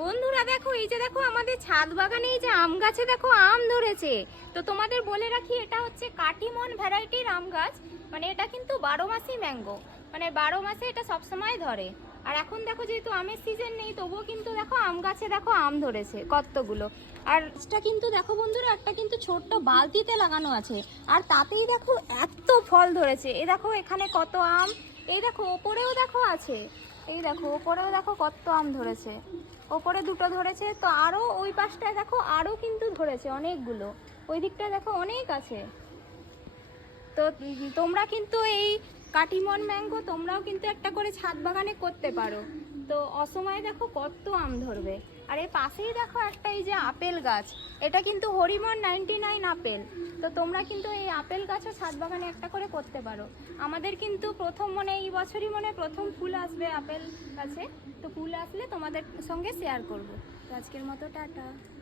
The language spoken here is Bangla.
বন্ধুরা দেখো, এই যে দেখো আমাদের ছাদ বাগানে এই যে আম গাছে দেখো আম ধরেছে। তো তোমাদের বলে রাখি, এটা হচ্ছে কাটিমন ভ্যারাইটির আম গাছ। মানে এটা কিন্তু 12 মাসই ম্যাঙ্গো, মানে 12 মাসে এটা সবসময় ধরে। আর এখন দেখো যেহেতু আমের সিজন নেই, তবুও কিন্তু দেখো আম গাছে দেখো আম ধরেছে কতগুলো। আর এটা কিন্তু দেখো বন্ধুরা, একটা কিন্তু ছোট্ট বালতিতে লাগানো আছে, আর তাতেই দেখো এত ফল ধরেছে। এই দেখো এখানে কত আম, এই দেখো ওপরেও দেখো আছে, এই দেখো ওপরেও দেখো কত আম ধরেছে। ওপরে দুটো ধরেছে, তো আরো ওই পাশটায় দেখো আরো কিন্তু ধরেছে অনেকগুলো, ওই দিকটায় দেখো অনেক আছে। তো তোমরা কিন্তু এই কাটিমন ম্যাঙ্গো তোমরাও কিন্তু একটা করে ছাদ বাগানে করতে পারো। তো অসময়ে দেখো কত আম ধরবে। আর এর পাশেই দেখো একটা এই যে আপেল গাছ, এটা কিন্তু হরিমন 99 আপেল। তো তোমরা কিন্তু এই আপেল গাছও ছাদ বাগানে একটা করে করতে পারো। আমাদের কিন্তু প্রথম এই বছরই প্রথম ফুল আসবে আপেল গাছে। তো ফুল আসলে তোমাদের সঙ্গে শেয়ার করব। তো আজকের মতো টাটা।